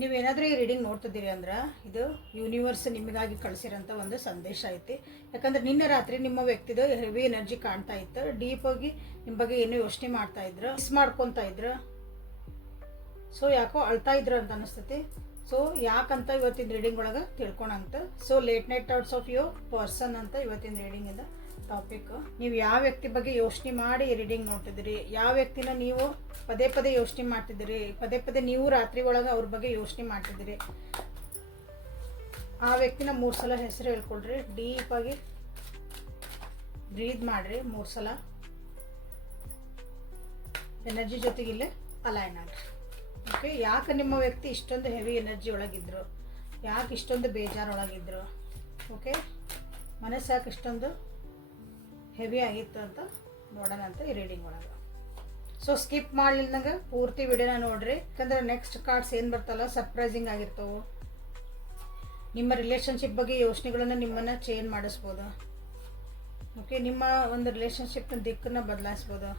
ನೀವೇನಾದರೂ ಈ ರೀಡಿಂಗ್ ನೋಡ್ತಿದ್ದೀರಿ ಅಂದ್ರೆ ಇದು ಯೂನಿವರ್ಸ್ ನಿಮಗಾಗಿ ಕಳಿಸಿರೋಂಥ ಒಂದು ಸಂದೇಶ ಐತಿ. ಯಾಕಂದ್ರೆ ನಿನ್ನೆ ರಾತ್ರಿ ನಿಮ್ಮ ವ್ಯಕ್ತಿದು ಹೆವಿ ಎನರ್ಜಿ ಕಾಣ್ತಾ ಇತ್ತು. ಡೀಪ್ ಆಗಿ ನಿಮ್ಮ ಬಗ್ಗೆ ಏನೋ ಯೋಚನೆ ಮಾಡ್ತಾ ಇದ್ರು, ಮಿಸ್ ಮಾಡ್ಕೊತಾ ಇದ್ರು. ಸೊ ಯಾಕೋ ಅಳ್ತಾ ಇದ್ರು ಅಂತ ಅನಿಸ್ತೈತಿ. ಸೊ ಯಾಕಂತ ಇವತ್ತಿನ ರೀಡಿಂಗ್ ಒಳಗೆ ತಿಳ್ಕೊಳಂತ. So late night thoughts of your person ಅಂತ ಇವತ್ತಿನ ರೀಡಿಂಗ್ ಇಂದ ಟಾಪಿಕ್. ನೀವು ಯಾವ ವ್ಯಕ್ತಿ ಬಗ್ಗೆ ಯೋಚನೆ ಮಾಡಿ ರೀಡಿಂಗ್ ನೋಡ್ತಿದ್ದೀರಿ, ಯಾವ ವ್ಯಕ್ತಿನ ನೀವು ಪದೇ ಪದೇ ಯೋಚನೆ ಮಾಡ್ತಿದ್ದೀರಿ, ಪದೇ ಪದೇ ನೀವು ರಾತ್ರಿ ಒಳಗೆ ಅವ್ರ ಬಗ್ಗೆ ಯೋಚನೆ ಮಾಡ್ತಿದ್ದೀರಿ, ಆ ವ್ಯಕ್ತಿನ 3 ಸಲ ಹೆಸರು ಹೇಳ್ಕೊಳ್ರಿ. ಡೀಪಾಗಿ ಬ್ರೀದ್ ಮಾಡಿರಿ 3 ಸಲ. ಎನರ್ಜಿ ಜೊತೆಗೆ ಇಲ್ಲೇ ಅಲೈನ್ ಆಗ್ರಿ. ಓಕೆ, ಯಾಕೆ ನಿಮ್ಮ ವ್ಯಕ್ತಿ ಇಷ್ಟೊಂದು ಹೆವಿ ಎನರ್ಜಿ ಒಳಗಿದ್ರು, ಯಾಕೆ ಇಷ್ಟೊಂದು ಬೇಜಾರೊಳಗಿದ್ರು, ಓಕೆ, ಮನಸ್ಸು ಯಾಕೆ ಇಷ್ಟೊಂದು ಹೆವಿ ಆಗಿತ್ತು ಅಂತ ನೋಡೋಣ ಅಂತ ಈ ರೀಡಿಂಗ್ ಒಳಗೆ. ಸೊ ಸ್ಕಿಪ್ ಮಾಡಲಿಲ್ಲಂಗೆ ಪೂರ್ತಿ ವಿಡಿಯೋನ ನೋಡ್ರಿ. ಯಾಕಂದ್ರೆ ನೆಕ್ಸ್ಟ್ ಕಾರ್ಡ್ಸ್ ಏನು ಬರ್ತಲ್ಲ ಸರ್ಪ್ರೈಸಿಂಗ್ ಆಗಿರ್ತವೆ. ನಿಮ್ಮ ರಿಲೇಷನ್ಶಿಪ್ ಬಗ್ಗೆ ಯೋಚನೆಗಳನ್ನು ನಿಮ್ಮನ್ನು ಚೇಂಜ್ ಮಾಡಿಸ್ಬೋದು. ಓಕೆ, ನಿಮ್ಮ ಒಂದು ರಿಲೇಷನ್ಶಿಪ್ನ ದಿಕ್ಕನ್ನು ಬದಲಾಯಿಸ್ಬೋದು.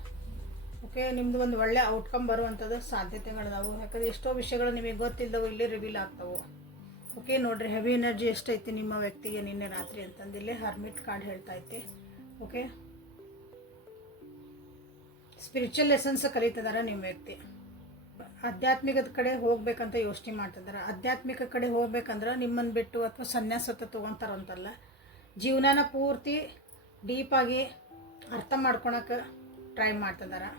ಓಕೆ, ನಿಮ್ಮದು ಒಂದು ಒಳ್ಳೆ ಔಟ್ಕಮ್ ಬರುವಂಥದ್ದು ಸಾಧ್ಯತೆಗಳಿದಾವೆ. ಯಾಕಂದರೆ ಎಷ್ಟೋ ವಿಷಯಗಳು ನಿಮಗೆ ಗೊತ್ತಿಲ್ಲದವು ಇಲ್ಲಿ ರಿವೀಲ್ ಆಗ್ತಾವೆ. ಓಕೆ ನೋಡ್ರಿ, ಹೆವಿ ಎನರ್ಜಿ ಎಷ್ಟೈತಿ ನಿಮ್ಮ ವ್ಯಕ್ತಿಗೆ ನಿನ್ನೆ ರಾತ್ರಿ ಅಂತಂದು ಇಲ್ಲೇ ಹರ್ಮಿಟ್ ಕಾರ್ಡ್ ಹೇಳ್ತಾ ಐತಿ. ಓಕೆ, ಸ್ಪಿರಿಚುವಲ್ ಲೆಸನ್ಸ್ ಕಲಿತಿದಾರ ನಿಮ್ಮ ವ್ಯಕ್ತಿ. ಆಧ್ಯಾತ್ಮಿಕದ ಕಡೆ ಹೋಗ್ಬೇಕಂತ ಯೋಚನೆ ಮಾಡ್ತಿದ್ದಾರೆ. ಆಧ್ಯಾತ್ಮಿಕ ಕಡೆ ಹೋಗ್ಬೇಕಂದ್ರೆ ನಿಮ್ಮನ್ನು ಬಿಟ್ಟು ಅಥವಾ ಸನ್ಯಾಸತ್ತ ತೊಗೊತಾರಂತಲ್ಲ, ಜೀವನನ ಪೂರ್ತಿ ಡೀಪಾಗಿ ಅರ್ಥ ಮಾಡ್ಕೊಳಕ್ಕೆ ಟ್ರೈ ಮಾಡ್ತಿದ್ದಾರೆ.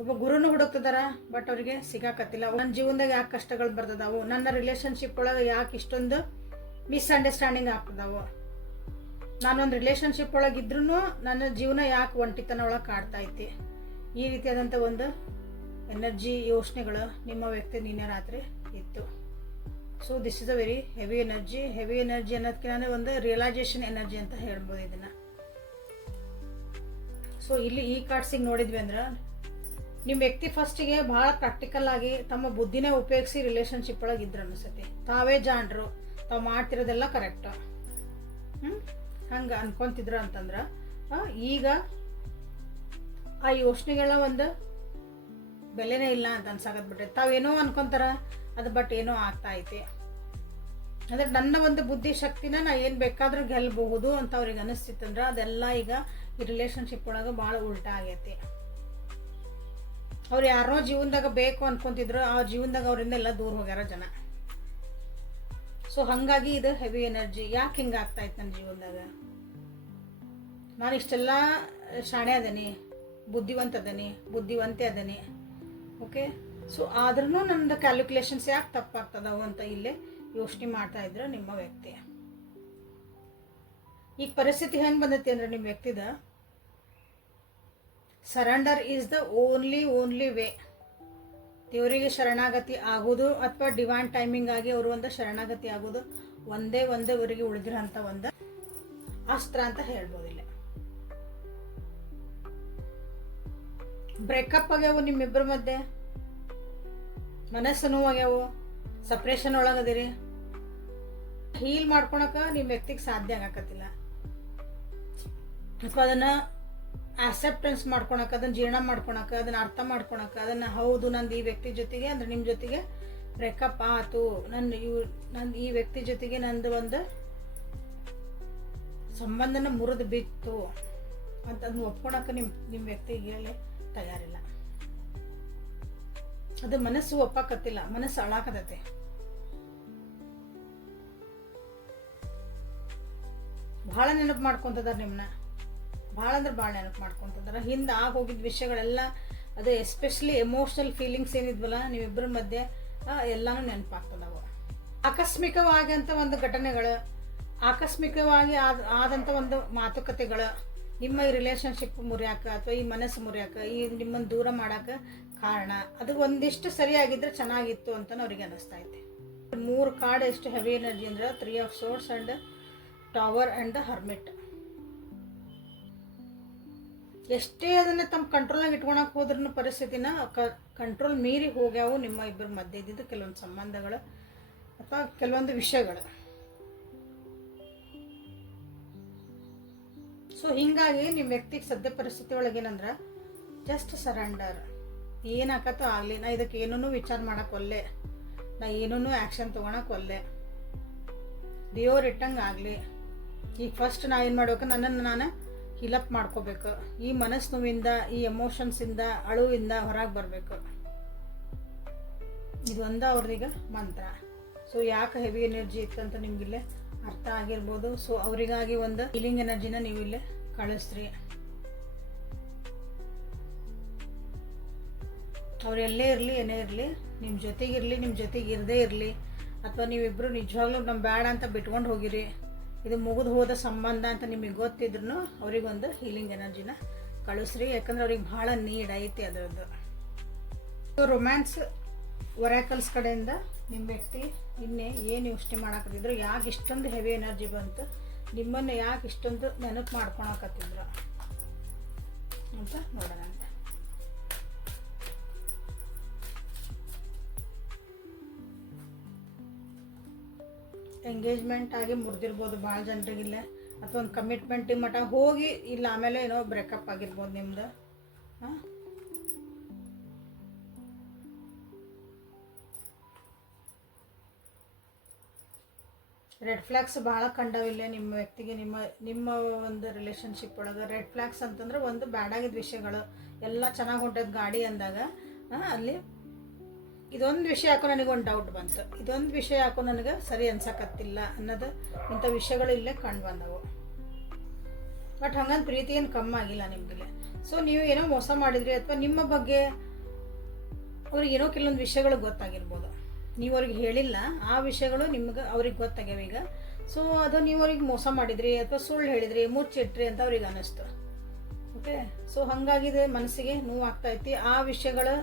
ಒಬ್ಬ ಗುರುನು ಹುಡುಕ್ತಿದಾರ, ಬಟ್ ಅವ್ರಿಗೆ ಸಿಗಾಕತ್ತಿಲ್ಲ. ನನ್ನ ಜೀವನದಾಗ ಯಾಕೆ ಕಷ್ಟಗಳು ಬರ್ತದಾವು, ನನ್ನ ರಿಲೇಷನ್ಶಿಪ್ ಒಳಗೆ ಯಾಕೆ ಇಷ್ಟೊಂದು ಮಿಸ್ಅಂಡರ್ಸ್ಟ್ಯಾಂಡಿಂಗ್ ಆಗ್ತದಾವು, ನಾನೊಂದು ರಿಲೇಷನ್ಶಿಪ್ ಒಳಗಿದ್ರೂ ನನ್ನ ಜೀವನ ಯಾಕೆ ಒಂಟಿತನ ಒಳಗೆ ಕಾಡ್ತಾ ಐತಿ. ಈ ರೀತಿಯಾದಂಥ ಒಂದು ಎನರ್ಜಿ ಯೋಚನೆಗಳು ನಿಮ್ಮ ವ್ಯಕ್ತಿ ನಿನ್ನೆ ರಾತ್ರಿ ಇತ್ತು. So this is a very heavy energy. Heavy energy ಅನ್ನೋದಕ್ಕೆ ಒಂದು ರಿಯಲೈಸೇಷನ್ ಎನರ್ಜಿ ಅಂತ ಹೇಳ್ಬೋದು ಇದನ್ನು. ಸೊ ಇಲ್ಲಿ ಈ ಕಾರ್ಡ್ಸಿಗೆ ನೋಡಿದ್ವಿ ಅಂದ್ರೆ ನಿಮ್ಮ ವ್ಯಕ್ತಿ ಫಸ್ಟಿಗೆ ಭಾಳ ಪ್ರಾಕ್ಟಿಕಲ್ ಆಗಿ ತಮ್ಮ ಬುದ್ಧಿನೇ ಉಪಯೋಗಿಸಿ ರಿಲೇಷನ್ಶಿಪ್ ಒಳಗೆ ಇದ್ರು ಅನಿಸುತ್ತೆ. ತಾವೇ ಜಾಣರು, ತಾವು ಮಾಡ್ತಿರೋದೆಲ್ಲ ಕರೆಕ್ಟ್ ಹಂಗೆ ಅನ್ಕೊಂತಿದ್ರು ಅಂತಂದ್ರೆ ಈಗ ಆ ಯೋಚನೆಗಳ ಒಂದು ಬೆಲೆನೇ ಇಲ್ಲ ಅಂತ ಅನ್ಸಾಕತ್ಬಿಟ್ರೆ. ತಾವೇನೋ ಅನ್ಕೊಂತಾರ ಅದು, ಬಟ್ ಏನೋ ಆಗ್ತಾ ಐತಿ. ಅಂದ್ರೆ ನನ್ನ ಒಂದು ಬುದ್ಧಿ ಶಕ್ತಿನ ನಾ ಏನು ಬೇಕಾದ್ರೂ ಗೆಲ್ಲಬಹುದು ಅಂತ ಅವ್ರಿಗೆ ಅನಿಸ್ತಿತ್ತಂದ್ರೆ ಅದೆಲ್ಲ ಈಗ ಈ ರಿಲೇಷನ್ಶಿಪ್ ಒಳಗೆ ಭಾಳ ಉಲ್ಟಾ ಆಗೈತಿ. ಅವ್ರು ಯಾರೋ ಜೀವನದಾಗ ಬೇಕು ಅನ್ಕೊಂತಿದ್ರು, ಆ ಜೀವನದಾಗ ಅವರಿಂದ ಎಲ್ಲ ದೂರ ಹೋಗ್ಯಾರ ಜನ. ಸೊ ಹಾಗಾಗಿ ಇದು ಹೆವಿ ಎನರ್ಜಿ. ಯಾಕೆ ಹಿಂಗೆ ಆಗ್ತಾ ಇತ್ತು ನನ್ನ ಜೀವನದಾಗ, ನಾನು ಇಷ್ಟೆಲ್ಲ ಶಾಣೆ ಅದೇನಿ, ಬುದ್ಧಿವಂತೆ ಅದೇನಿ. ಓಕೆ, ಸೊ ಆದ್ರೂ ನನ್ನದು ಕ್ಯಾಲ್ಕುಲೇಷನ್ಸ್ ಯಾಕೆ ತಪ್ಪಾಗ್ತದವು ಅಂತ ಇಲ್ಲೇ ಯೋಚನೆ ಮಾಡ್ತಾ ಇದ್ರು ನಿಮ್ಮ ವ್ಯಕ್ತಿ. ಈಗ ಪರಿಸ್ಥಿತಿ ಹೆಂಗೆ ಬಂದೈತಿ ಅಂದ್ರೆ ನಿಮ್ಮ ವ್ಯಕ್ತಿದ surrender is the only way. ದೇವರಿಗೆ ಶರಣಾಗತಿ ಆಗೋದು ಅಥವಾ ಡಿವೈನ್ ಟೈಮಿಂಗ್ ಆಗಿ ಅವರು ಒಂದು ಶರಣಾಗತಿ ಆಗೋದು ಒಂದೇ ಅವರಿಗೆ ಉಳಿದಿರೋಂಥ ಒಂದು ಅಸ್ತ್ರ ಅಂತ ಹೇಳ್ಬೋದು. ಇಲ್ಲ ಬ್ರೇಕಪ್ ಆಗ್ಯಾವು ನಿಮ್ಮಿಬ್ಬರ ಮಧ್ಯೆ, ಮನಸ್ಸು ನೋವಾಗ್ಯಾವು, ಸಪ್ರೇಷನ್ ಒಳಗದಿರಿ. ಹೀಲ್ ಮಾಡ್ಕೊಳಕ ನಿಮ್ಮ ವ್ಯಕ್ತಿಗೆ ಸಾಧ್ಯ ಆಗಕತ್ತಿಲ್ಲ, ಅಥವಾ ಅದನ್ನ ಆಕ್ಸೆಪ್ಟೆನ್ಸ್ ಮಾಡ್ಕೊಳಕ, ಅದನ್ನ ಜೀರ್ಣ ಮಾಡ್ಕೊಳಕ, ಅದನ್ನ ಅರ್ಥ ಮಾಡ್ಕೊಳಕ, ಅದನ್ನ ಹೌದು ನಂದು ಈ ವ್ಯಕ್ತಿ ಜೊತೆಗೆ ಅಂದ್ರೆ ನಿಮ್ಮ ಜೊತೆಗೆ ಬ್ರೇಕಪ್ ಆಯ್ತು, ನಂದು ಈ ವ್ಯಕ್ತಿ ಜೊತೆಗೆ ನಂದು ಒಂದು ಸಂಬಂಧನ ಮುರಿದು ಬಿತ್ತು ಅಂತ ಅದನ್ನ ಒಪ್ಕೊಳಕ ನಿಮ್ಮ ವ್ಯಕ್ತಿಗೆ ಹೇಳಿ ತಯಾರಿಲ್ಲ. ಅದು ಮನಸ್ಸು ಒಪ್ಪಕತ್ತಿಲ್ಲ, ಮನಸ್ಸು ಅಳಾಕತೈತೆ. ಭಾಳ ನೆನಪು ಮಾಡ್ಕೊಂತದಾರ ನಿಮ್ಮನ್ನ, ಭಾಳ ಅಂದ್ರೆ ಭಾಳ ನೆನಪು ಮಾಡ್ಕೊಂತದಾರ. ಹಿಂದೆ ಆಗೋಗಿದ್ದ ವಿಷಯಗಳೆಲ್ಲ, ಅದು ಎಸ್ಪೆಷಲಿ ಎಮೋಷನಲ್ ಫೀಲಿಂಗ್ಸ್ ಏನಿದ್ವಲ್ಲ ನೀವಿಬ್ಬರ ಮಧ್ಯೆ ಎಲ್ಲಾನು ನೆನಪಾಗ್ತದವು. ಆಕಸ್ಮಿಕವಾಗಿ ಅಂತ ಒಂದು ಘಟನೆಗಳು, ಆಕಸ್ಮಿಕವಾಗಿ ಆದಂಥ ಒಂದು ಮಾತುಕತೆಗಳು ನಿಮ್ಮ ಈ ರಿಲೇಷನ್ಶಿಪ್ ಮುರಿಯಾಕ ಅಥವಾ ಈ ಮನಸ್ಸು ಮುರಿಯಾಕ, ಈ ನಿಮ್ಮನ್ನು ದೂರ ಮಾಡಾಕ ಕಾರಣ. ಅದು ಒಂದಿಷ್ಟು ಸರಿಯಾಗಿದ್ರೆ ಚೆನ್ನಾಗಿತ್ತು ಅಂತ ಅವ್ರಿಗೆ ಅನಿಸ್ತಾ ಐತೆ. 3 ಕಾರ್ಡ್ ಎಷ್ಟು ಹೆವಿ ಎನರ್ಜಿ ಅಂದ್ರೆ 3 of swords and tower and the hermit. ಎಷ್ಟೇ ಅದನ್ನ ತಮ್ಮ ಕಂಟ್ರೋಲ್ನಾಗ ಇಟ್ಕೊಳಕ್ ಹೋದ್ರೂ ಪರಿಸ್ಥಿತಿನ ಕಂಟ್ರೋಲ್ ಮೀರಿ ಹೋಗ್ಯಾವು ನಿಮ್ಮ ಇಬ್ಬರ ಮಧ್ಯೆ ಇದ್ದಿದ್ದು ಕೆಲವೊಂದು ಸಂಬಂಧಗಳು ಅಥವಾ ಕೆಲವೊಂದು ವಿಷಯಗಳು. ಸೊ ಹಿಂಗಾಗಿ ನಿಮ್ಮ ವ್ಯಕ್ತಿಗೆ ಸದ್ಯ ಪರಿಸ್ಥಿತಿ ಒಳಗೇನಂದ್ರೆ ಜಸ್ಟ್ ಸರೆಂಡರ್. ಏನಾಕತ್ತೋ ಆಗಲಿ, ನಾ ಇದಕ್ಕೆ ಏನೂ ವಿಚಾರ ಮಾಡಕ್ಕೆ ಒಲ್ಲೆ, ನಾ ಏನೂ ಆ್ಯಕ್ಷನ್ ತೊಗೊಳಕ್ಕೆ ಒಲ್ಲೆ, ದೇವ್ರು ಇಟ್ಟಂಗೆ ಆಗಲಿ. ಈಗ ಫಸ್ಟ್ ನಾ ಏನು ಮಾಡ್ಬೇಕು, ನನ್ನನ್ನು ನಾನು ಹೀಲಪ್ ಮಾಡ್ಕೋಬೇಕು. ಈ ಮನಸ್ಸು ನೋವಿಂದ, ಈ ಎಮೋಷನ್ಸಿಂದ, ಅಳುವಿಂದ ಹೊರಗೆ ಬರಬೇಕು. ಇದೊಂದು ಅವ್ರದೀಗ ಮಂತ್ರ. ಸೊ ಯಾಕೆ ಹೆವಿ ಎನರ್ಜಿ ಇತ್ತಂತ ನಿಮಗಿಲ್ಲೇ ಅರ್ಥ ಆಗಿರ್ಬೋದು. ಸೊ ಅವರಿಗಾಗಿ ಒಂದು ಹೀಲಿಂಗ್ ಎನರ್ಜಿನ ನೀವು ಇಲ್ಲೇ ಕಳಿಸ್ರಿ. ಅವ್ರು ಎಲ್ಲೇ ಇರಲಿ, ಏನೇ ಇರಲಿ, ನಿಮ್ಮ ಜೊತೆಗಿರಲಿ, ನಿಮ್ಮ ಜೊತೆಗೆ ಇರದೇ ಇರಲಿ, ಅಥವಾ ನೀವಿಬ್ಬರು ನಿಜವಾಗ್ಲೂ ನಮ್ಮ ಬೇಡ ಅಂತ ಬಿಟ್ಕೊಂಡು ಹೋಗಿರಿ, ಇದು ಮುಗಿದು ಹೋದ ಸಂಬಂಧ ಅಂತ ನಿಮಗೆ ಗೊತ್ತಿದ್ರು ಅವ್ರಿಗೊಂದು ಹೀಲಿಂಗ್ ಎನರ್ಜಿನ ಕಳಿಸ್ರಿ. ಯಾಕಂದ್ರೆ ಅವ್ರಿಗೆ ಭಾಳ ನೀಡ್ ಐತಿ ಅದರದ್ದು. ಸೊ ರೊಮ್ಯಾನ್ಸ್ ಒರಾಕಲ್ಸ್ ಕಡೆಯಿಂದ ನಿಮ್ಮ ವ್ಯಕ್ತಿ ಇನ್ನೇ ಏನು ಯೋಚನೆ ಮಾಡಾಕತ್ತಿದ್ರು, ಯಾಕೆ ಇಷ್ಟೊಂದು ಹೆವಿ ಎನರ್ಜಿ ಬಂತು, ನಿಮ್ಮನ್ನು ಯಾಕೆ ಇಷ್ಟೊಂದು ನೆನಪು ಮಾಡ್ಕೊಳಕತ್ತಿದ್ರು ಅಂತ ನೋಡೋಣ. ಎಂಗೇಜ್ಮೆಂಟ್ ಆಗಿ ಮುರಿದಿರ್ಬೋದು ಭಾಳ ಜನರಿಗಿಲ್ಲ, ಅಥವಾ ಒಂದು ಕಮಿಟ್ಮೆಂಟಿಗೆ ಮಟ್ಟ ಹೋಗಿ ಇಲ್ಲ ಆಮೇಲೆ ಏನೋ ಬ್ರೇಕಪ್ ಆಗಿರ್ಬೋದು ನಿಮ್ದು. ಹಾಂ, ರೆಡ್ ಫ್ಲ್ಯಾಗ್ಸ್ ಭಾಳ ಕಂಡವಿಲ್ಲ ನಿಮ್ಮ ವ್ಯಕ್ತಿಗೆ. ನಿಮ್ಮ ಒಂದು ರಿಲೇಷನ್ಶಿಪ್ ಒಳಗೆ ರೆಡ್ ಫ್ಲ್ಯಾಗ್ಸ್ ಅಂತಂದ್ರೆ ಒಂದು ಬ್ಯಾಡಾಗಿದ್ದ ವಿಷಯಗಳು ಎಲ್ಲ ಚೆನ್ನಾಗಿ ಹೊಂಟದ ಗಾಡಿ ಅಂದಾಗ ಅಲ್ಲಿ ಇದೊಂದು ವಿಷಯ ಯಾಕೋ ನನಗೊಂದು ಡೌಟ್ ಬಂತು, ಇದೊಂದು ವಿಷಯ ಯಾಕೋ ನನಗೆ ಸರಿ ಅನ್ಸಕತ್ತಿಲ್ಲ ಅನ್ನೋದು ಇಂಥ ವಿಷಯಗಳು ಇಲ್ಲೇ ಕಂಡು ಬಂದವು. ಬಟ್ ಹಂಗಂತ ಪ್ರೀತಿ ಏನು ಕಮ್ಮಿ ಆಗಿಲ್ಲ ನಿಮಗಿಲ್ಲ. ಸೊ ನೀವು ಏನೋ ಮೋಸ ಮಾಡಿದ್ರಿ, ಅಥವಾ ನಿಮ್ಮ ಬಗ್ಗೆ ಅವ್ರಿಗೆ ಏನೋ ಕೆಲವೊಂದು ವಿಷಯಗಳು ಗೊತ್ತಾಗಿರ್ಬೋದು, ನೀವು ಅವ್ರಿಗೆ ಹೇಳಿಲ್ಲ, ಆ ವಿಷಯಗಳು ನಿಮ್ಗೆ ಅವ್ರಿಗೆ ಗೊತ್ತಾಗ್ಯಾವ ಈಗ. ಸೊ ಅದು ನೀವು ಅವ್ರಿಗೆ ಮೋಸ ಮಾಡಿದ್ರಿ ಅಥವಾ ಸುಳ್ಳು ಹೇಳಿದ್ರಿ, ಮುಚ್ಚಿಟ್ರಿ ಅಂತ ಅವ್ರಿಗೆ ಅನ್ನಿಸ್ತು. ಓಕೆ, ಸೊ ಹಾಗಾಗಿದೆ, ಮನಸ್ಸಿಗೆ ನೋವು ಆಗ್ತಾಯಿತಿ. ಆ ವಿಷಯಗಳು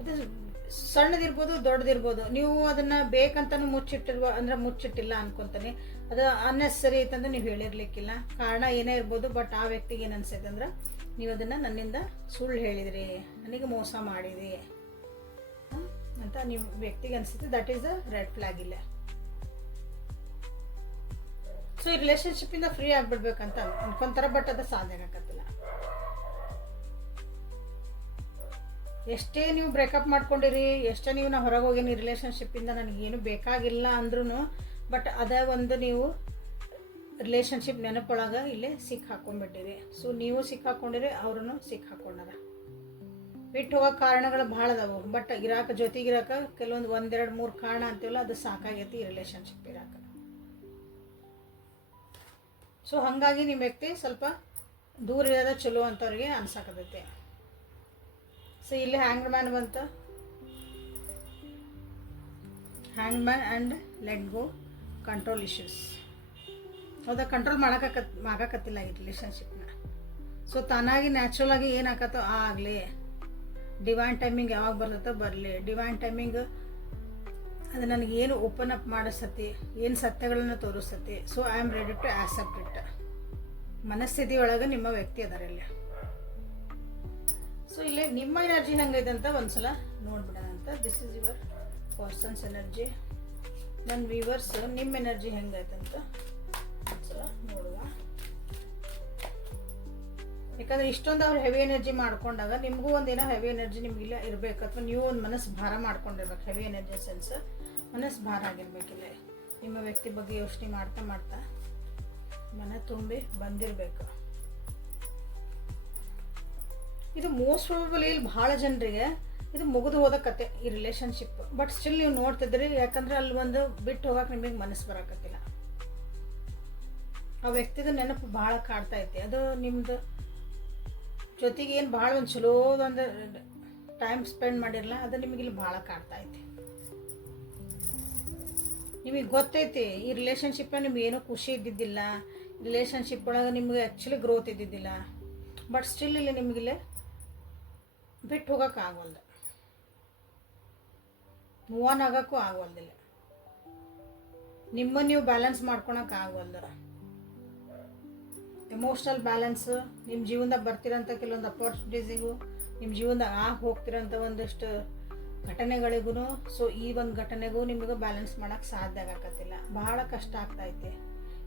ಅದು ಸಣ್ಣದಿರ್ಬೋದು ದೊಡ್ಡದಿರ್ಬೋದು, ನೀವು ಅದನ್ನು ಬೇಕಂತನೂ ಮುಚ್ಚಿಟ್ಟಿಲ್ಲ ಅನ್ಕೊತಾನೆ. ಅದು ಅನ್ನೆಸರಿ ಐತಂದ್ರೆ ನೀವು ಹೇಳಿರ್ಲಿಕ್ಕಿಲ್ಲ, ಕಾರಣ ಏನೇ ಇರ್ಬೋದು. ಬಟ್ ಆ ವ್ಯಕ್ತಿಗೆ ಏನು ಅನ್ಸೈತೆ ಅಂದ್ರೆ, ನೀವು ಅದನ್ನು ನನ್ನಿಂದ ಸುಳ್ಳು ಹೇಳಿದ್ರಿ, ನನಗೆ ಮೋಸ ಮಾಡಿದ್ರಿ ಅಂತ ನಿಮ್ಮ ವ್ಯಕ್ತಿಗೆ ಅನಿಸುತ್ತೆ. That is the red flag ಇಲ್ಲ. ಸೊ ಈ ರಿಲೇಷನ್ಶಿಪ್ಪಿಂದ ಫ್ರೀ ಆಗಿಬಿಡ್ಬೇಕಂತ ಅನ್ಕೊಂತಾರೆ, ಬಟ್ ಅದು ಸಾಧ್ಯ ಆಗಕತ್ತಿಲ್ಲ. ಎಷ್ಟೇ ನೀವು ಬ್ರೇಕಪ್ ಮಾಡ್ಕೊಂಡಿರಿ, ಎಷ್ಟೇ ನೀವು ನಾ ಹೊರಗೆ ಹೋಗೀನಿ ರಿಲೇಷನ್ಶಿಪ್ಪಿಂದ, ನನಗೇನು ಬೇಕಾಗಿಲ್ಲ ಅಂದ್ರೂ, ಬಟ್ ಅದೇ ಒಂದು ನೀವು ರಿಲೇಷನ್ಶಿಪ್ ನೆನಪೊಳಗೆ ಇಲ್ಲೇ ಸಿಕ್ಕಿ ಹಾಕೊಂಡ್ಬಿಟ್ಟಿರಿ. ಸೊ ನೀವು ಸಿಕ್ಕಾಕೊಂಡಿರಿ, ಅವ್ರೂ ಸಿಕ್ಕಿ ಹಾಕೊಂಡಾರ. ಬಿಟ್ಟು ಹೋಗೋ ಕಾರಣಗಳು ಭಾಳ ಅದಾವು, ಬಟ್ ಜೊತೆಗಿರಾಕ ಕೆಲವೊಂದು 1, 2, 3 ಕಾರಣ ಅಂತೀವಲ್ಲ, ಅದು ಸಾಕಾಗೈತಿ ಈ ರಿಲೇಷನ್ಶಿಪ್ ಇರಾಕ. ಸೊ ಹಾಗಾಗಿ ನಿಮ್ಮ ವ್ಯಕ್ತಿ ಸ್ವಲ್ಪ ದೂರ ಇರೋದ ಚಲೋ ಅಂತವ್ರಿಗೆ ಅನ್ಸಾಕತೈತಿ. ಸೊ ಇಲ್ಲಿ ಹ್ಯಾಂಗ್ಡ್ ಮ್ಯಾನ್ ಬಂತು, hanged man and let go, control issues. ಹೌದಾ, ಕಂಟ್ರೋಲ್ ಆಗಕತ್ತಿಲ್ಲ ಈ ರಿಲೇಷನ್ಶಿಪ್ನ. ಸೊ ತಾನಾಗಿ ನ್ಯಾಚುರಲ್ ಆಗಿ ಏನಾಗತ್ತೋ ಆಗಲಿ, ಡಿವೈನ್ ಟೈಮಿಂಗ್ ಯಾವಾಗ ಬರ್ತೈತೋ ಬರಲಿ. ಡಿವೈನ್ ಟೈಮಿಂಗ್ ಅದು ನನಗೆ ಏನು ಓಪನ್ ಅಪ್ ಮಾಡಿಸ್ತತಿ, ಏನು ಸತ್ಯಗಳನ್ನು ತೋರಿಸ್ತತಿ. So I am ready to accept it. ಮನಸ್ಥಿತಿ ಒಳಗೆ ನಿಮ್ಮ ವ್ಯಕ್ತಿ ಅದಾರ ಇಲ್ಲಿ. ಸೊ ಇಲ್ಲಿ ನಿಮ್ಮ ಎನರ್ಜಿ ಹೆಂಗೈತೆ ಅಂತ ಒಂದ್ಸಲ ನೋಡ್ಬಿಡೋಣ ಅಂತ. This is your persons energy. ನನ್ನ ವ್ಯೂವರ್ಸ್ ನಿಮ್ಮ ಎನರ್ಜಿ ಹೆಂಗೈತೆ ಅಂತ ಒಂದ್ಸಲ ನೋಡುವ. ಯಾಕಂದ್ರೆ ಇಷ್ಟೊಂದು ಅವ್ರು ಹೆವಿ ಎನರ್ಜಿ ಮಾಡ್ಕೊಂಡಾಗ ನಿಮಗೂ ಒಂದೇನೋ ಹೆವಿ ಎನರ್ಜಿ ನಿಮಗಿಲ್ಲ ಇರಬೇಕು, ಅಥವಾ ನೀವು ಒಂದು ಮನಸ್ಸು ಭಾರ ಮಾಡ್ಕೊಂಡಿರ್ಬೇಕು. ಹೆವಿ ಎನರ್ಜಿ ಸೆನ್ಸ್ ಮನಸ್ಸು ಭಾರ ಆಗಿರ್ಬೇಕಿಲ್ಲ. ನಿಮ್ಮ ವ್ಯಕ್ತಿ ಬಗ್ಗೆ ಯೋಚನೆ ಮಾಡ್ತಾ ಮಾಡ್ತಾ ಮನ ತುಂಬಿ ಬಂದಿರಬೇಕು. ಇದು ಮೋಸ್ಟ್ ಪ್ರಾಬಬಲಿ ಇಲ್ಲಿ ಭಾಳ ಜನರಿಗೆ ಇದು ಮುಗಿದು ಹೋದ ಕತೆ ಈ ರಿಲೇಷನ್ಶಿಪ್. ಬಟ್ ಸ್ಟಿಲ್ ನೀವು ನೋಡ್ತಿದ್ರಿ, ಯಾಕಂದ್ರೆ ಅಲ್ಲಿ ಒಂದು ಬಿಟ್ಟು ಹೋಗಕ್ಕೆ ನಿಮಗೆ ಮನಸ್ಸು ಬರಾಕತ್ತಿಲ್ಲ. ಆ ವ್ಯಕ್ತಿದ ನೆನಪು ಭಾಳ ಕಾಡ್ತಾ ಐತಿ. ಅದು ನಿಮ್ದು ಜೊತೆಗೆ ಏನು ಭಾಳ ಒಂದು ಚಲೋದೊಂದು ಟೈಮ್ ಸ್ಪೆಂಡ್ ಮಾಡಿರಲ್ಲ, ಅದು ನಿಮಗೆ ಇಲ್ಲಿ ಭಾಳ ಕಾಡ್ತಾ ಐತಿ. ನಿಮಗೆ ಗೊತ್ತೈತಿ ಈ ರಿಲೇಷನ್ಶಿಪ್ನಾಗ ನಿಮ್ಗೆ ಏನೂ ಖುಷಿ ಇದ್ದಿದ್ದಿಲ್ಲ, ರಿಲೇಷನ್ಶಿಪ್ ಒಳಗೆ ನಿಮ್ಗೆ ಆ್ಯಕ್ಚುಲಿ ಗ್ರೋತ್ ಇದ್ದಿದ್ದಿಲ್ಲ. ಬಟ್ ಸ್ಟಿಲ್ ಇಲ್ಲಿ ನಿಮಗಿಲ್ಲಿ ಬಿಟ್ಟು ಹೋಗೋಕೆ ಆಗೋಲ್ದು, ಮೂವ್ ಆನ್ ಆಗೋಕ್ಕೂ ಆಗೋಲ್ದಿಲ್ಲ, ನಿಮ್ಮನ್ನು ನೀವು ಬ್ಯಾಲೆನ್ಸ್ ಮಾಡ್ಕೊಳಕ್ಕೆ ಆಗೋಲ್ದು. ಎಮೋಷ್ನಲ್ ಬ್ಯಾಲೆನ್ಸು ನಿಮ್ಮ ಜೀವನದಾಗ ಬರ್ತಿರೋಂಥ ಕೆಲವೊಂದು ಅಪರ್ಚುನಿಟೀಸಿಗೂ, ನಿಮ್ಮ ಜೀವನದಾಗ ಹೋಗ್ತಿರೋಂಥ ಒಂದಷ್ಟು ಘಟನೆಗಳಿಗೂ, ಸೊ ಈ ಒಂದು ಘಟನೆಗೂ ನಿಮಗೆ ಬ್ಯಾಲೆನ್ಸ್ ಮಾಡೋಕ್ಕೆ ಸಾಧ್ಯ ಆಗಕತ್ತಿಲ್ಲ. ಭಾಳ ಕಷ್ಟ ಆಗ್ತೈತಿ.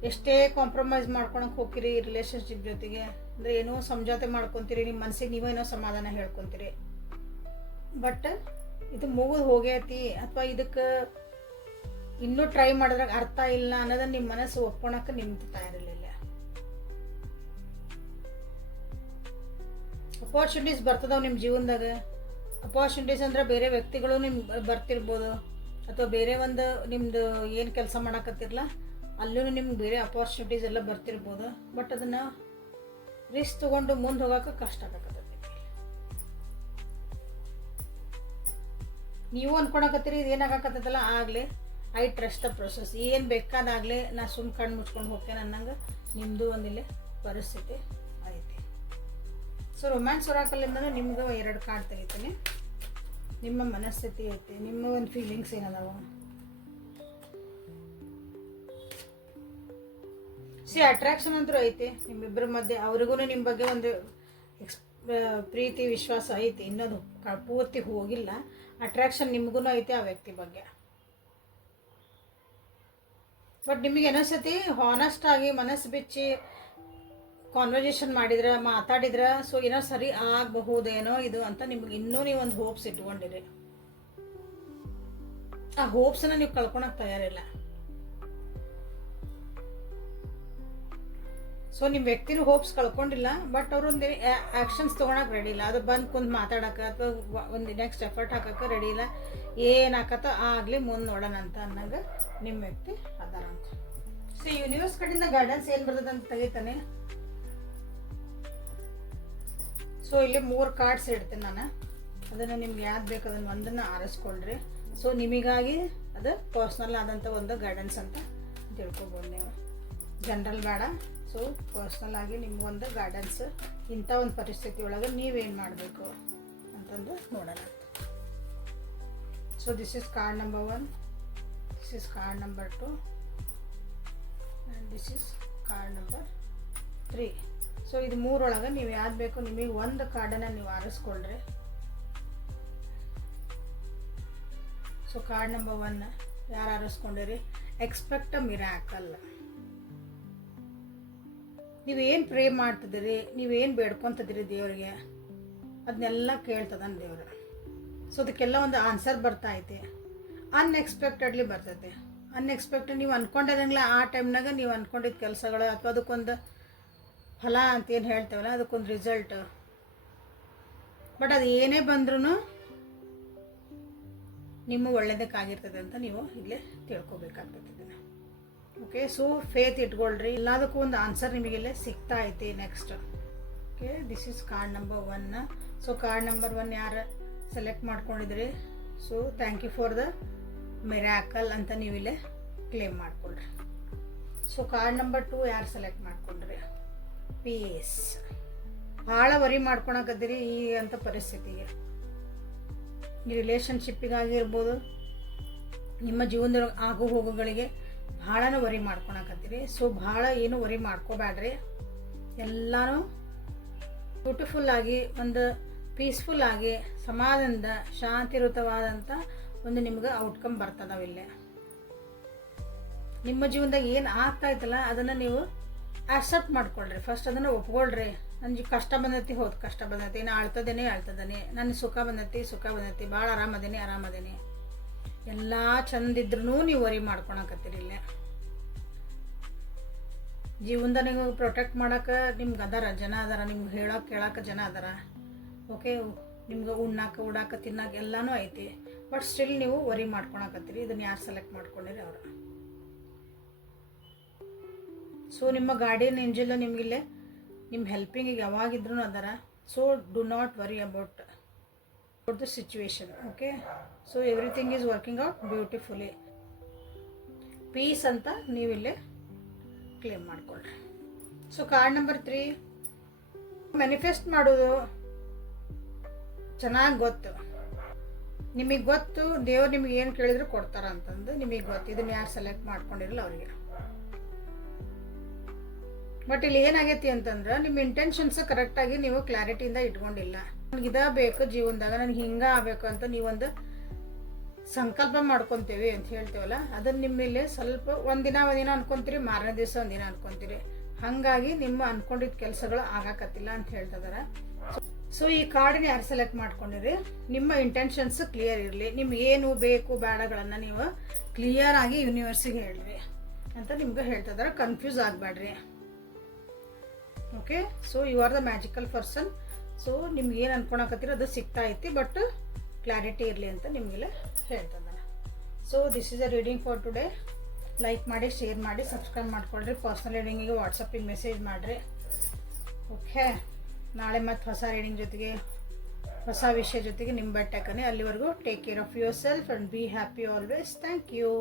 ಎಷ್ಟೇ ಕಾಂಪ್ರಮೈಸ್ ಮಾಡ್ಕೊಳಕ್ಕೆ ಹೋಗ್ತೀರಿ ರಿಲೇಷನ್ಶಿಪ್ ಜೊತೆಗೆ, ಅಂದರೆ ಏನೋ ಸಮझौते ಮಾಡ್ಕೊತೀರಿ, ನಿಮ್ಮ ಮನಸ್ಸಿಗೆ ನೀವೋ ಏನೋ ಸಮಾಧಾನ ಹೇಳ್ಕೊತೀರಿ. ಬಟ್ ಇದು ಮುಗಿದು ಹೋಗೈತಿ, ಅಥವಾ ಇದಕ್ಕೆ ಇನ್ನೂ ಟ್ರೈ ಮಾಡಿದ್ರಾಗ ಅರ್ಥ ಇಲ್ಲ ಅನ್ನೋದನ್ನ ನಿಮ್ಮ ಮನಸ್ಸು ಒಪ್ಕೊಳಕ್ಕೆ ನಿಮ್ಗೆ ತಯಾರಿರಲಿಲ್ಲ. ಅಪಾರ್ಚುನಿಟೀಸ್ ಬರ್ತದವು ನಿಮ್ಮ ಜೀವನದಾಗ. ಅಪಾರ್ಚುನಿಟೀಸ್ ಅಂದ್ರೆ ಬೇರೆ ವ್ಯಕ್ತಿಗಳು ನಿಮ್ಗೆ ಬರ್ತಿರ್ಬೋದು, ಅಥವಾ ಬೇರೆ ಒಂದು ನಿಮ್ಮದು ಏನು ಕೆಲಸ ಮಾಡಕತ್ತಿರಲ್ಲ ಅಲ್ಲೂ ನಿಮ್ಗೆ ಬೇರೆ ಅಪಾರ್ಚುನಿಟೀಸ್ ಎಲ್ಲ ಬರ್ತಿರ್ಬೋದು. ಬಟ್ ಅದನ್ನು ರಿಸ್ಕ್ ತೊಗೊಂಡು ಮುಂದೆ ಹೋಗೋಕೆ ಕಷ್ಟ ಆಗಕತ್ತೈತಿ. ನೀವು ಅನ್ಕೊಳಕತ್ತೀರಿ ಇದೇನಾಗಕತ್ತೈತಲ್ಲ ಆಗಲಿ, ಐ ಟ್ರಸ್ಟ್ ದ ಪ್ರೊಸೆಸ್, ಏನು ಬೇಕಾದಾಗಲಿ ನಾ ಸುಮ್ಮ ಕಣ್ಣು ಮುಚ್ಕೊಂಡು ಹೋಗ್ತೇನೆ ಅನ್ನಂಗೆ ನಿಮ್ಮದು ಒಂದಿಲ್ಲೇ ಪರಿಸ್ಥಿತಿ ಐತಿ. ಸೊ ರೊಮ್ಯಾನ್ಸ್ ಹೊರಾಕಲ್ಲಿಂದ ನಿಮ್ಗೆ 2 ಕಾರ್ಡ್ ತೆಗಿತೀನಿ. ನಿಮ್ಮ ಮನಸ್ಥಿತಿ ಐತಿ, ನಿಮ್ಮ ಒಂದು ಫೀಲಿಂಗ್ಸ್ ಏನದಾವ. ಅಟ್ರಾಕ್ಷನ್ ಅಂತೂ ಐತಿ ನಿಮ್ಮಿಬ್ಬರ ಮಧ್ಯೆ. ಅವ್ರಿಗೂ ನಿಮ್ಮ ಬಗ್ಗೆ ಒಂದು ಪ್ರೀತಿ ವಿಶ್ವಾಸ ಐತಿ, ಇನ್ನೊಂದು ಪೂರ್ತಿ ಹೋಗಿಲ್ಲ. ಅಟ್ರಾಕ್ಷನ್ ನಿಮಗೂ ಐತಿ ಆ ವ್ಯಕ್ತಿ ಬಗ್ಗೆ. ಬಟ್ ನಿಮಗೆ ಅನಿಸ್ತೈತಿ ಹಾನೆಸ್ಟ್ ಆಗಿ ಮನಸ್ಸು ಬಿಚ್ಚಿ ಕಾನ್ವರ್ಸೇಷನ್ ಮಾಡಿದ್ರೆ, ಮಾತಾಡಿದ್ರೆ, ಸೊ ಏನೋ ಸರಿ ಆಗಬಹುದೇನೋ ಇದು ಅಂತ ನಿಮ್ಗೆ ಇನ್ನೂ ನೀವು ಒಂದು ಹೋಪ್ಸ್ ಇಟ್ಕೊಂಡಿರಿ. ಆ ಹೋಪ್ಸನ್ನ ನೀವು ಕಳ್ಕೊಳಕ್ ತಯಾರಿಲ್ಲ. ಸೊ ನಿಮ್ಮ ವ್ಯಕ್ತಿನೂ ಹೋಪ್ಸ್ ಕಳ್ಕೊಂಡಿಲ್ಲ, ಬಟ್ ಅವ್ರೊಂದು ಆ್ಯಕ್ಷನ್ಸ್ ತೊಗೊಳಕ್ಕೆ ರೆಡಿ ಇಲ್ಲ. ಅದು ಬಂದು ಕುಂದು ಮಾತಾಡೋಕೆ ಅಥವಾ ಒಂದು ನೆಕ್ಸ್ಟ್ ಎಫರ್ಟ್ ಹಾಕೋಕೆ ರೆಡಿ ಇಲ್ಲ. ಏನಾಕತ್ತೋ ಆಗಲಿ ಮುಂದೆ ನೋಡೋಣ ಅಂತ ಅನ್ನಂಗೆ ನಿಮ್ಮ ವ್ಯಕ್ತಿ ಅದಾರ ಅಂತ. ಸೊ ಯೂನಿವರ್ಸ್ ಕಡೆಯಿಂದ ಗೈಡೆನ್ಸ್ ಏನು ಬರ್ತದೆ ಅಂತ ತೆಗಿತಾನೆ. ಸೊ ಇಲ್ಲಿ 3 ಕಾರ್ಡ್ಸ್ ಇಡ್ತೀನಿ ನಾನು. ಅದನ್ನು ನಿಮ್ಗೆ ಯಾವ್ದು ಬೇಕು ಅದನ್ನು ಒಂದನ್ನು ಆರಿಸ್ಕೊಳ್ರಿ. ಸೊ ನಿಮಗಾಗಿ ಅದು ಪರ್ಸ್ನಲ್ ಆದಂಥ ಒಂದು ಗೈಡೆನ್ಸ್ ಅಂತ ತಿಳ್ಕೊಬೋದು ನೀವು. ಜನರಲ್ ಬೇಡ, ಸೊ ಪರ್ಸ್ನಲ್ ಆಗಿ ನಿಮ್ಗೊಂದು ಗೈಡೆನ್ಸ್, ಇಂಥ ಒಂದು ಪರಿಸ್ಥಿತಿ ಒಳಗೆ ನೀವೇನು ಮಾಡಬೇಕು ಅಂತಂದು ನೋಡೋಣ. So this is card number 1, this is card number 2 and this is card number 3. So ಇದು 3 ಒಳಗೆ ನೀವು ಯಾವ್ದು ಬೇಕು ನಿಮಗೆ ಒಂದು ಕಾರ್ಡನ್ನು ನೀವು ಆರಿಸ್ಕೊಳ್ರಿ. ಸೊ ಕಾರ್ಡ್ ನಂಬರ್ 1 ಯಾರು ಆರಿಸ್ಕೊಂಡಿರಿ? Expect a miracle. ನೀವೇನು ಪ್ರೇ ಮಾಡ್ತಿದ್ದೀರಿ, ನೀವೇನು ಬೇಡ್ಕೊತಿದ್ದೀರಿ ದೇವರಿಗೆ, ಅದನ್ನೆಲ್ಲ ಕೇಳ್ತದನ್ ದೇವರು. ಸೊ ಅದಕ್ಕೆಲ್ಲ ಒಂದು ಆನ್ಸರ್ ಬರ್ತಾ ಐತಿ. ಅನ್ಎಕ್ಸ್ಪೆಕ್ಟೆಡ್ಲಿ ಬರ್ತೈತೆ. ಅನ್ಎಕ್ಸ್ಪೆಕ್ಟೆಡ್ ನೀವು ಅಂದ್ಕೊಂಡಿರಂಗಿಲ್ಲ ಆ ಟೈಮ್ನಾಗ ನೀವು ಅಂದ್ಕೊಂಡಿದ್ದ ಕೆಲಸಗಳು ಅಥವಾ ಅದಕ್ಕೊಂದು ಫಲ ಅಂತೇನು ಹೇಳ್ತೇವಲ್ಲ, ಅದಕ್ಕೊಂದು ರಿಸಲ್ಟ್. ಬಟ್ ಅದು ಏನೇ ಬಂದ್ರೂ ನಿಮ್ಮ ಒಳ್ಳೇದಕ್ಕಾಗಿರ್ತದೆ ಅಂತ ನೀವು ಇಲ್ಲೇ ತಿಳ್ಕೊಬೇಕಾಗ್ತದೆ. ಓಕೆ, ಸೊ ಫೇತ್ ಇಟ್ಕೊಳ್ರಿ, ಎಲ್ಲದಕ್ಕೂ ಒಂದು ಆನ್ಸರ್ ನಿಮಗಿಲ್ಲೇ ಸಿಗ್ತಾ ಐತಿ. Next okay, this is card number 1. So card number 1 ಯಾರು ಸೆಲೆಕ್ಟ್ ಮಾಡ್ಕೊಂಡಿದ್ರಿ, so thank you for the miracle ಅಂತ ನೀವಿಲ್ಲೇ ಕ್ಲೇಮ್ ಮಾಡ್ಕೊಳ್ರಿ. ಸೊ ಕಾರ್ಡ್ ನಂಬರ್ 2 ಯಾರು ಸೆಲೆಕ್ಟ್ ಮಾಡ್ಕೊಂಡ್ರಿ? ಪೀಸ್. ಭಾಳ ವರಿ ಮಾಡ್ಕೊಳಕತ್ತೀರಿ ಈ ಅಂತ ಪರಿಸ್ಥಿತಿಗೆ. ಈ ರಿಲೇಷನ್ಶಿಪ್ಪಿಗಾಗಿರ್ಬೋದು, ನಿಮ್ಮ ಜೀವನದ ಆಗು ಹೋಗುಗಳಿಗೆ ಭಾಳನೂ ವರಿ ಮಾಡ್ಕೊಳಕತ್ತೀರಿ. ಸೊ ಭಾಳ ಏನು ವರಿ ಮಾಡ್ಕೋಬೇಡ್ರಿ. ಎಲ್ಲನೂ ಬ್ಯೂಟಿಫುಲ್ಲಾಗಿ, ಒಂದು ಪೀಸ್ಫುಲ್ಲಾಗಿ, ಸಮಾಧಾನದ ಶಾಂತಿಯುತವಾದಂಥ ಒಂದು ನಿಮ್ಗೆ ಔಟ್ಕಮ್ ಬರ್ತದವಿಲ್ಲೇ. ನಿಮ್ಮ ಜೀವನದಾಗ ಏನು ಆಗ್ತಾಯಿತ್ತಲ್ಲ ಅದನ್ನು ನೀವು ಆಕ್ಸೆಪ್ಟ್ ಮಾಡ್ಕೊಳ್ರಿ. ಫಸ್ಟ್ ಅದನ್ನು ಒಪ್ಕೊಳ್ರಿ. ನನಗೆ ಕಷ್ಟ ಬಂದೈತಿ, ಹೌದು ಕಷ್ಟ ಬಂದೈತಿ, ನಾ ಅಳ್ತದೇನೆ, ನನಗೆ ಸುಖ ಬಂದೈತಿ, ಭಾಳ ಆರಾಮದೇನಿ. ಎಲ್ಲ ಚಂದಿದ್ರೂ ನೀವು ವರಿ ಮಾಡ್ಕೊಳಕತ್ತೀರಿ ಇಲ್ಲೇ. ಜೀವನದ ನೀವು ಪ್ರೊಟೆಕ್ಟ್ ಮಾಡೋಕೆ ನಿಮ್ಗೆ ಜನ ಅದಾರ, ನಿಮ್ಗೆ ಹೇಳೋಕೆ ಕೇಳೋಕೆ ಜನ ಅದಾರ. ಓಕೆ, ನಿಮ್ಗೆ ಉಣ್ಣಾಕ ತಿನ್ನಕ್ಕೆ ಎಲ್ಲನೂ ಐತಿ. ಬಟ್ ಸ್ಟಿಲ್ ನೀವು ವರಿ ಮಾಡ್ಕೊಳಕತ್ತೀರಿ. ಇದನ್ನು ಯಾರು ಸೆಲೆಕ್ಟ್ ಮಾಡ್ಕೊಂಡಿರಿ ಅವರು. ಸೊ ನಿಮ್ಮ ಗಾರ್ಡಿಯನ್ ಏಂಜಲ್ ನಿಮಗಿಲ್ಲೇ ನಿಮ್ಮ ಹೆಲ್ಪಿಂಗಿಗೆ ಯಾವಾಗಿದ್ರೂ ಅದಾರ. So do not worry about the situation. Okay, so everything is working out beautifully. Peace ಅಂತ ನೀವಿಲ್ಲೇ ಕ್ಲೇಮ್ ಮಾಡ್ಕೊಳ್ರಿ. ಸೊ ಕಾರ್ಡ್ ನಂಬರ್ 3 ಮ್ಯಾನಿಫೆಸ್ಟ್ ಮಾಡೋದು ಚೆನ್ನಾಗಿ ಗೊತ್ತು. ನಿಮಗೆ ಗೊತ್ತು ದೇವ್ರು ನಿಮಗೆ ಏನು ಕೇಳಿದ್ರು ಕೊಡ್ತಾರ ಅಂತಂದು ನಿಮಗೆ ಗೊತ್ತು. ಇದನ್ನು ಯಾರು ಸೆಲೆಕ್ಟ್ ಮಾಡ್ಕೊಂಡಿರಲ್ಲ ಅವರಿಗೆ. ಬಟ್ ಇಲ್ಲಿ ಏನಾಗೈತಿ ಅಂತಂದ್ರೆ ನಿಮ್ಮ ಇಂಟೆನ್ಷನ್ಸ್ ಕರೆಕ್ಟಾಗಿ ನೀವು ಕ್ಲಾರಿಟಿಯಿಂದ ಇಟ್ಕೊಂಡಿಲ್ಲ. ನನಗೆ ಇದ ಬೇಕು ಜೀವನದಾಗ, ನನಗೆ ಹಿಂಗೆ ಆಗಬೇಕು ಅಂತ ನೀವೊಂದು ಸಂಕಲ್ಪ ಮಾಡ್ಕೊತೀವಿ ಅಂತ ಹೇಳ್ತೇವಲ್ಲ, ಅದನ್ನು ನಿಮ್ಮಲ್ಲಿ ಸ್ವಲ್ಪ ಒಂದಿನ ಅನ್ಕೊತೀರಿ, ಮಾರನೇ ದಿವಸ ಒಂದಿನ ಅನ್ಕೊತೀರಿ. ಹಾಗಾಗಿ ನಿಮ್ಮ ಅನ್ಕೊಂಡಿದ್ದ ಕೆಲಸಗಳು ಆಗಾಕತ್ತಿಲ್ಲ ಅಂತ ಹೇಳ್ತಿದಾರೆ. ಸೊ ಈ ಕಾರ್ಡನ್ನ ಯಾರು ಸೆಲೆಕ್ಟ್ ಮಾಡ್ಕೊಂಡಿರಿ, ನಿಮ್ಮ ಇಂಟೆನ್ಷನ್ಸ್ ಕ್ಲಿಯರ್ ಇರಲಿ. ನಿಮ್ಗೆ ಏನು ಬೇಕು ಬೇಡಗಳನ್ನು ನೀವು ಕ್ಲಿಯರ್ ಆಗಿ ಯೂನಿವರ್ಸಿಗೆ ಹೇಳ್ರಿ ಅಂತ ನಿಮ್ಗೆ ಹೇಳ್ತಾ ಇದ್ದಾರೆ. ಕನ್ಫ್ಯೂಸ್ ಆಗಬೇಡ್ರಿ. Okay, so you are the magical person. So ನಿಮ್ಗೆ ಏನು ಅನ್ಕೊಳಕತ್ತೀರ ಅದು ಸಿಗ್ತಾ ಐತಿ, ಬಟ್ ಕ್ಲಾರಿಟಿ ಇರಲಿ ಅಂತ ನಿಮಗೆಲ್ಲ ಹೇಳ್ತಾ ಇದ್ದಾರೆ. So this is a reading for today. Like ಮಾಡಿ, ಶೇರ್ ಮಾಡಿ, ಸಬ್ಸ್ಕ್ರೈಬ್ ಮಾಡ್ಕೊಳ್ರಿ. ಪರ್ಸ್ನಲ್ ರೀಡಿಂಗಿಗೆ ವಾಟ್ಸಪ್ಪಿಗೆ ಮೆಸೇಜ್ ಮಾಡಿರಿ. ಓಕೆ, ನಾಳೆ ಮತ್ತೆ ಹೊಸ ರೀಡಿಂಗ್ ಜೊತೆಗೆ ಹೊಸ ವಿಷಯ ಜೊತೆಗೆ ನಿಮ್ಮ ಬೆಟ್ಟಕ್ಕನೆ. ಅಲ್ಲಿವರೆಗೂ take care of yourself and be happy always. Thank you.